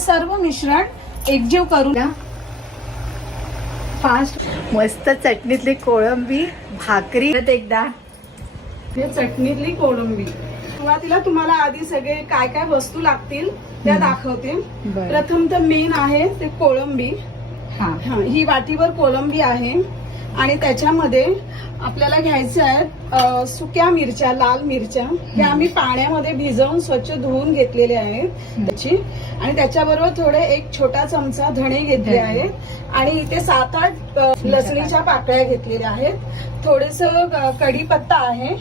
सर्व मिश्रण एकजीव करून फास्ट मस्त चटणीतली कोळंबी भाकरी एकदा हे चटणीतली कोळंबी। सुरुवातीला तुम्हाला आधी सगळे काय काय वस्तू लागतील त्या दाखवते। प्रथम तर मेन आहे ते कोळंबी। ही वाटीवर कोळंबी आहे आणि त्याच्यामध्ये आपल्याला घ्यायचं आहे सुक्या मिरच्या, लाल मिरच्या। हे आम्ही पाण्यामध्ये भिजवून स्वच्छ धुवून घेतलेले आहेत त्याची। आणि त्याच्याबरोबर थोडे एक छोटा चमचा धणे घेतले आहेत आणि इथे 7-8 लसणीच्या पाकळ्या घेतलेल्या आहेत। थोडेसं कढीपत्ता आहे,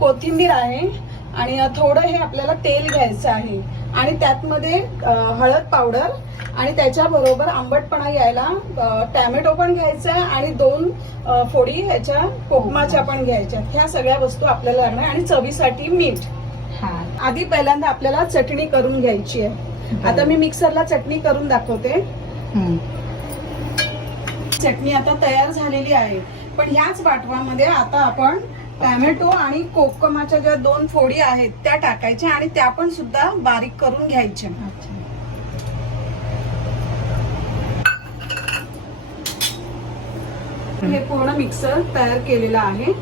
कोथिंबीर आहे आणि थोडं हे आपल्याला तेल घ्यायचं आहे आणि त्यातमध्ये हळद पावडर आणि त्याच्याबरोबर आंबटपणा यायला टॅमॅटो पण घ्यायचा आहे आणि 2 फोडी ह्याच्या कोकमाच्या पण घ्यायच्या। ह्या सगळ्या वस्तू आपल्याला लागणार आणि चवीसाठी मीठ। आधी पहिल्यांदा आपल्याला चटणी करून घ्यायची आहे। आता मी मिक्सरला चटणी करून दाखवते। चटणी आता तयार झालेली आहे, पण ह्याच वाटवामध्ये आता आपण टॅमॅटो आणि कोकमाच्या ज्या 2 फोडी आहेत त्या टाकायच्या आणि त्या पण सुद्धा बारीक करून घ्यायच्या। हे पूर्ण मिक्सर तयार केलेलं आहे।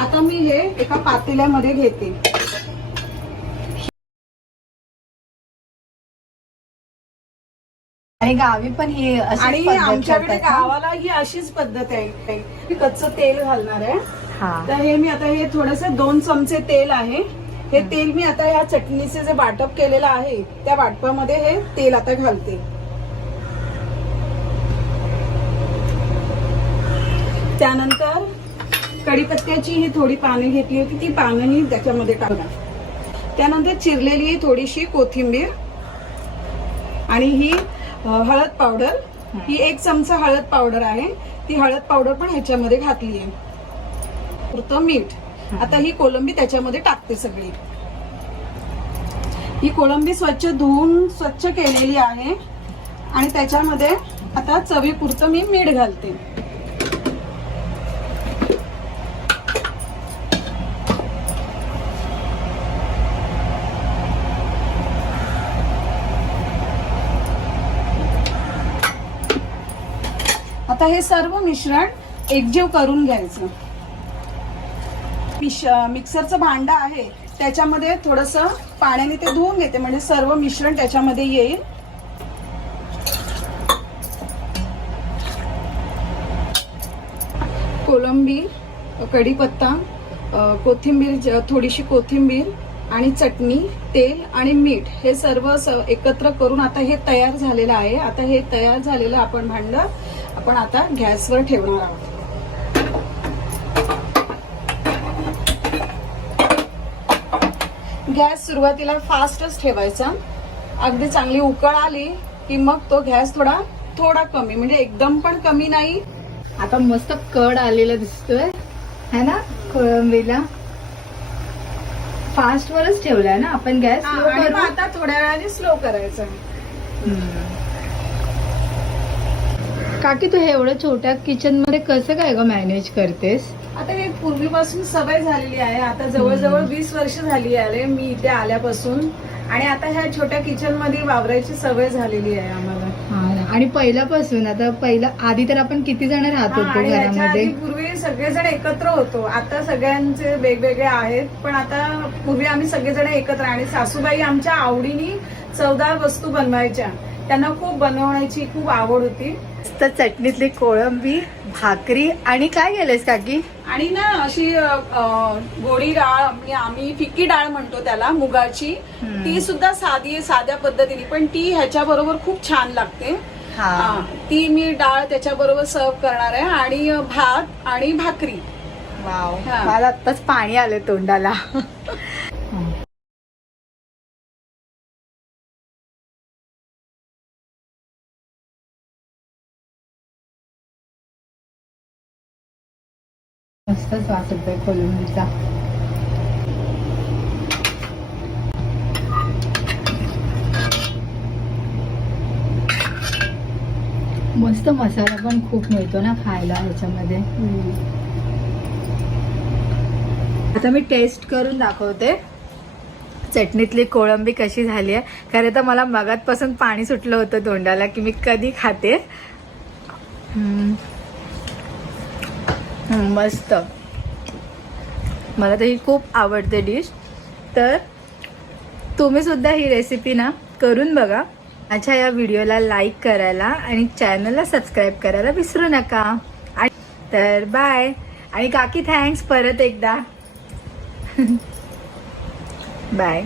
आता मी हे एका पातेल्यामध्ये घेते आणि गावी पण ही आणि आमच्याकडे गावाला ही अशीच पद्धत आहे। मी कच्चं तेल घालणार आहे। तर हे मी आता हे थोडंसं 2 चमचे तेल आहे। हे तेल मी आता या चटणीचे जे वाटप केलेलं आहे त्या वाटपामध्ये हे तेल आता घालते। त्यानंतर कढीपत्त्याची ही थोडी पाने घेतली होती, ती पानंही त्याच्यामध्ये टाका। त्यानंतर चिरलेली थोडीशी कोथिंबीर आणि ही हळद पावडर। ही 1 चमचा हळद पावडर आहे, ती हळद पावडर पण ह्याच्यामध्ये घातली आहे। पुरतं मीठ। आता ही कोळंबी त्याच्यामध्ये टाकते सगळी। ही कोळंबी स्वच्छ धुवून स्वच्छ केलेली आहे आणि त्याच्यामध्ये आता चवीपुरतं मी मीठ घालते। आता हे सर्व मिश्रण एकजीव करून घ्यायचं। मिक्सरचं भांडं आहे त्याच्यामध्ये थोडंसं पाण्याने ते धुवून घेते, म्हणजे सर्व मिश्रण त्याच्यामध्ये येईल। कोळंबी, कढीपत्ता, कोथिंबीर, थोडीशी कोथिंबीर आणि चटणी, तेल आणि मीठ हे सर्व एकत्र करून आता हे तयार झालेलं आहे। आता हे तयार झालेलं आपण भांडं आपण आता गॅसवर ठेवणार आहोत। गॅस सुरुवातीला फास्टच ठेवायचा। अगदी चांगली उकळ आली की मग तो गॅस थोडा कमी, म्हणजे एकदम पण कमी नाही। आता मस्त कड आलेला दिसतोय है ना कोळंबीला। फास्ट वरच ठेवलाय ना आपण गॅस, स्लो करू आता थोड्या वेळाने स्लो करायचा। काकी तू हे एवढं छोट्या किचन मध्ये कसं काय ग मॅनेज करतेस? आता हे पूर्वीपासून सवय झालेली आहे। आता जवळजवळ 20 वर्ष झाली आहे मी इथे आल्यापासून आणि आता ह्या छोट्या किचन मध्ये वावरायची सवय झालेली आहे आम्हाला। आणि पहिल्यापासून आता आधी तर आपण किती जण राहत होतो घरामध्ये? पूर्वी सगळेजण एकत्र होतो, आता सगळ्यांचे वेगवेगळे आहेत, पण आता पूर्वी आम्ही सगळेजण एकत्र आणि सासूबाई आमच्या आवडीने 14 वस्तू बनवायच्या। त्यांना खूप बनवण्याची खूप आवड होती। चटणीतली कोळंबी भाकरी आणि काय केलंयस काकी? आणि ना अशी गोडी डाळ, आम्ही फिक्की डाळ म्हणतो त्याला, मुगाची, ती सुद्धा साध्या पद्धतीने, पण ती ह्याच्या बरोबर खूप छान लागते। ती मी डाळ त्याच्या बरोबर सर्व करणार आहे आणि भात आणि भाकरी। वाव, मला आत्ताच पाणी आले तोंडाला। मस्तच वास येतोय कोळंबीचा। मस्त मसाला पण खूप मिळतो ना खायला ह्याच्यामध्ये। आता मी टेस्ट करून दाखवते। चटणीतली कोळंबी कशी झाली आहे. खरं तर मला मगातपासून पाणी सुटलं होतं तोंडाला की मी कधी खाते. मस्त. मला तर ही खूप आवडते डिश. तर तुम्ही सुद्धा ही रेसिपी ना करून बघा. माझ्या या व्हिडिओला लाईक करायला आणि चॅनलला सबस्क्राईब करायला विसरू नका. आणि तर बाय. आणि काकी थँक्स परत एकदा. बाय.